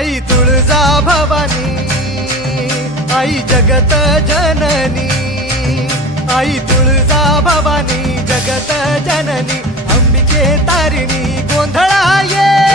आई तुळजा भवानी, आई जगत जननी, आई तुळजा भवानी जगत जननी, अंबिके तारिणी गोंधळा ये।